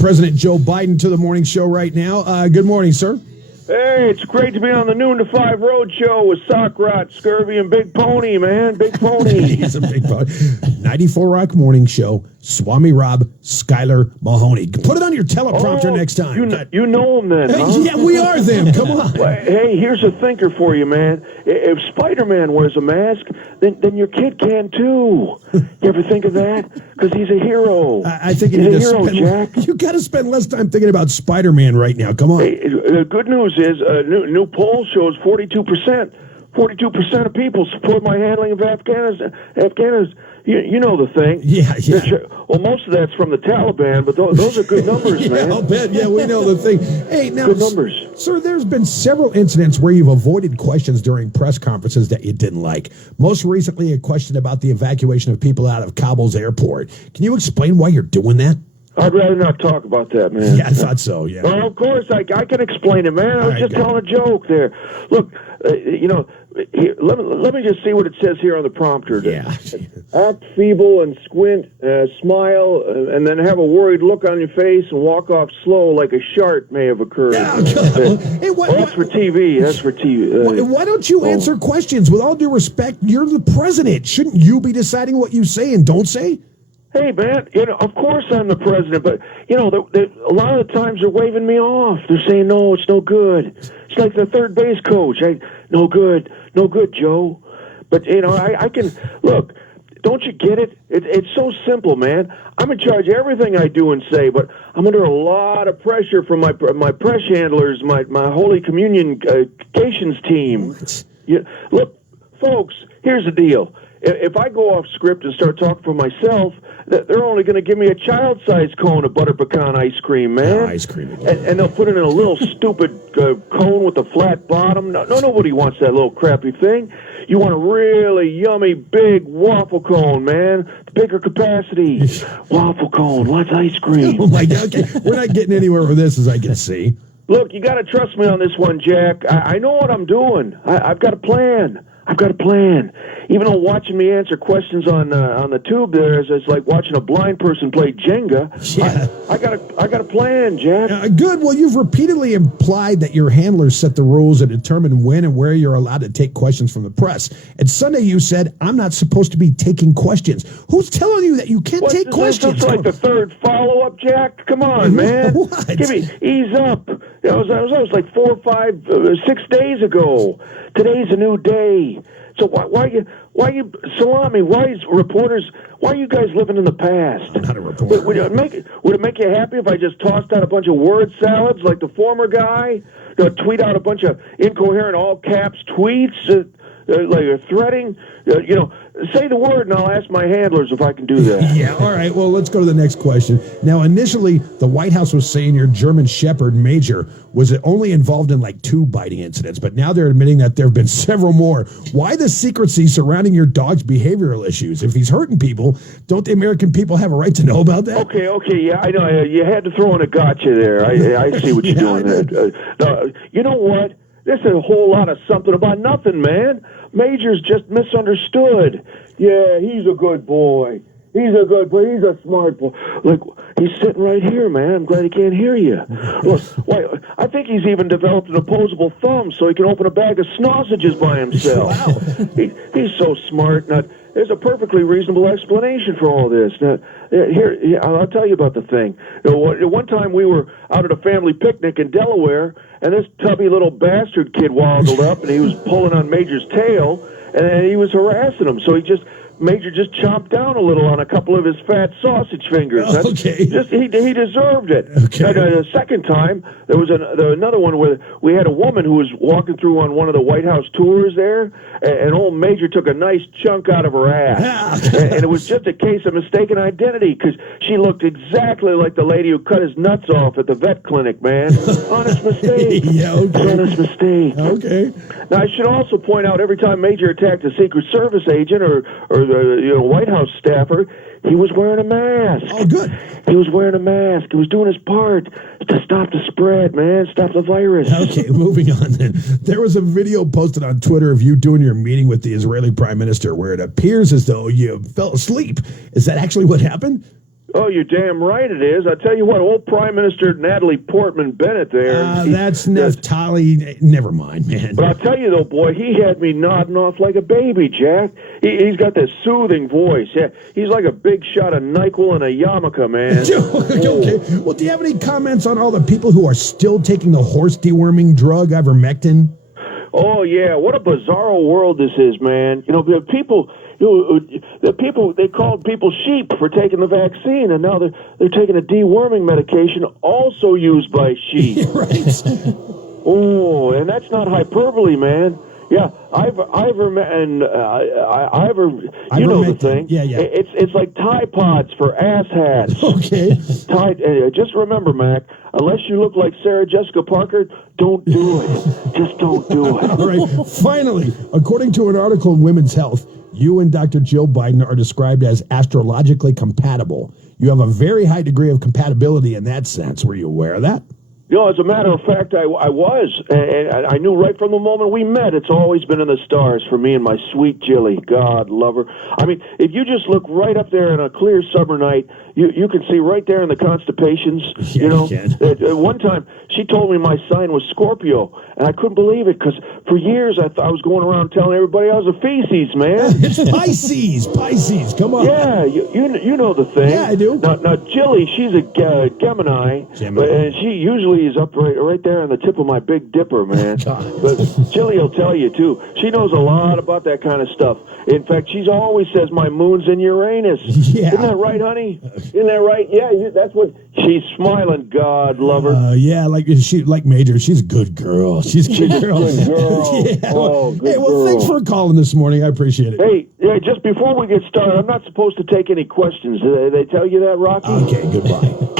President Joe Biden to the morning show right now. Good morning, sir. Hey, it's great to be on the Noon to 5 Road Show with Sockrot, Scurvy, and Big Pony, man. Big Pony. He's a big pony. 94 Rock Morning Show, Swami Rob, Skyler Mahoney. Put it on your teleprompter next time. You know them then, huh? Yeah, we are them. Come on. Well, hey, here's a thinker for you, man. If Spider-Man wears a mask, then your kid can too. You ever think of that? Because he's a hero. I think he's a hero, Jack. You got to spend less time thinking about Spider-Man right now. Come on. Hey, the good news is new poll shows 42%. 42% of people support my handling of Afghanistan. You know the thing. Yeah. Well, most of that's from the Taliban, but those are good numbers, man. I'll bet. Yeah, we know the thing. Hey, now, good numbers. Sir, there's been several incidents where you've avoided questions during press conferences that you didn't like. Most recently, a question about the evacuation of people out of Kabul's airport. Can you explain why you're doing that? I'd rather not talk about that, man. Yeah, I thought so, yeah. Well, of course, I can explain it, man. I was just telling a joke there. Look, here, let me just see what it says here on the prompter. Yeah. Act feeble and squint, smile, and then have a worried look on your face and walk off slow like a shark may have occurred. Yeah, hey, that's for TV. That's for TV. Why don't you answer questions? With all due respect, you're the president. Shouldn't you be deciding what you say and don't say? Hey, man, of course I'm the president, but, a lot of the times they're waving me off. They're saying, no, it's no good. It's like the third base coach. No good, Joe. But, I can, look, don't you get it? It's so simple, man. I'm in charge of everything I do and say, but I'm under a lot of pressure from my press handlers, my Holy Communications team. Look, folks, here's the deal. If I go off script and start talking for myself, they're only going to give me a child-sized cone of butter pecan ice cream, man. No, ice cream. And they'll put it in a little stupid cone with a flat bottom. No, nobody wants that little crappy thing. You want a really yummy, big waffle cone, man. Bigger capacity. Waffle cone, lots of ice cream. Oh, my God. Okay. We're not getting anywhere with this, as I can see. Look, you got to trust me on this one, Jack. I know what I'm doing. I've got a plan. Even though watching me answer questions on the tube there is like watching a blind person play Jenga. Yeah. I got a plan, Jack. Good. Well, you've repeatedly implied that your handlers set the rules and determine when and where you're allowed to take questions from the press. And Sunday you said, I'm not supposed to be taking questions. Who's telling you that you can't take questions? This is like the third follow-up, Jack. Come on, man. What? Ease up. That was like 4, 5, 6 days ago. Today's a new day. So why you salami? Why are you guys living in the past? I'm not a reporter. Would it make you happy if I just tossed out a bunch of word salads like the former guy? Tweet out a bunch of incoherent all caps tweets, like threading. Say the word and I'll ask my handlers if I can do that. Yeah, all right. Well, let's go to the next question. Now, initially, the White House was saying your German Shepherd Major was only involved in like 2 biting incidents, but now they're admitting that there have been several more. Why the secrecy surrounding your dog's behavioral issues? If he's hurting people, don't the American people have a right to know about that? Okay, yeah, I know. You had to throw in a gotcha there. I see what you're doing there. You know what? This is a whole lot of something about nothing, man. Major's just misunderstood. Yeah, he's a good boy. He's a smart boy. Look, he's sitting right here, man. I'm glad he can't hear you. Look, I think he's even developed an opposable thumb so he can open a bag of sausages by himself. Wow. He's so smart. Now, there's a perfectly reasonable explanation for all this. Now, here, I'll tell you about the thing. One time we were out at a family picnic in Delaware, and this tubby little bastard kid waddled up, and he was pulling on Major's tail, and he was harassing him. So Major just chomped down a little on a couple of his fat sausage fingers. Okay. He deserved it. Okay. And the second time, there was another one where we had a woman who was walking through on one of the White House tours there, and old Major took a nice chunk out of her ass. And it was just a case of mistaken identity, because she looked exactly like the lady who cut his nuts off at the vet clinic, man. Honest mistake. Yeah, okay. Honest mistake. Okay. Now, I should also point out, every time Major attacked a Secret Service agent or the White House staffer, he was wearing a mask. Oh, good. He was wearing a mask. He was doing his part to stop the spread, man, stop the virus. Okay, moving on then. There was a video posted on Twitter of you doing your meeting with the Israeli Prime Minister where it appears as though you fell asleep. Is that actually what happened? Oh, you're damn right it is. I tell you what, old Prime Minister Natalie Portman Bennett there. That's Neftali. Never mind, man. But I'll tell you though, boy, he had me nodding off like a baby, Jack. He's got this soothing voice. Yeah, he's like a big shot of NyQuil and a yarmulke, man. Okay. Well, do you have any comments on all the people who are still taking the horse deworming drug ivermectin? Oh yeah, what a bizarro world this is, man. You know, the people. They called people sheep for taking the vaccine, and now they're taking a deworming medication also used by sheep. Right. Oh, and that's not hyperbole, man. Yeah, ivermectin. You know the thing. Yeah. It's like Tide Pods for ass hats. Okay. Just remember, Mac. Unless you look like Sarah Jessica Parker, don't do it. Just don't do it. All right. Finally, according to an article in Women's Health, you and Dr. Jill Biden are described as astrologically compatible. You have a very high degree of compatibility in that sense. Were you aware of that? You know, as a matter of fact, I was, and I knew right from the moment we met. It's always been in the stars for me and my sweet Jilly. God love her. I mean, if you just look right up there on a clear summer night, you can see right there in the constellations. Yeah, you know, you at one time she told me my sign was Scorpio, and I couldn't believe it because for years I was going around telling everybody I was a feces, man. It's Pisces. Come on. Yeah, you know the thing. Yeah, I do. Now Jilly, she's a Gemini, and she usually is up right there on the tip of my Big Dipper, man. But Jilly will tell you too. She knows a lot about that kind of stuff. In fact, she's always says my moon's in Uranus. Yeah. Isn't that right, honey? Isn't that right? Yeah, that's what she's smiling. God love her. Yeah, like Major. She's a good girl. She's a good girl. Good girl. Yeah. Oh, good hey, well, girl. thanks for calling this morning. I appreciate it. Hey, yeah, just before we get started, I'm not supposed to take any questions. Did they tell you that, Rocky? Okay, goodbye.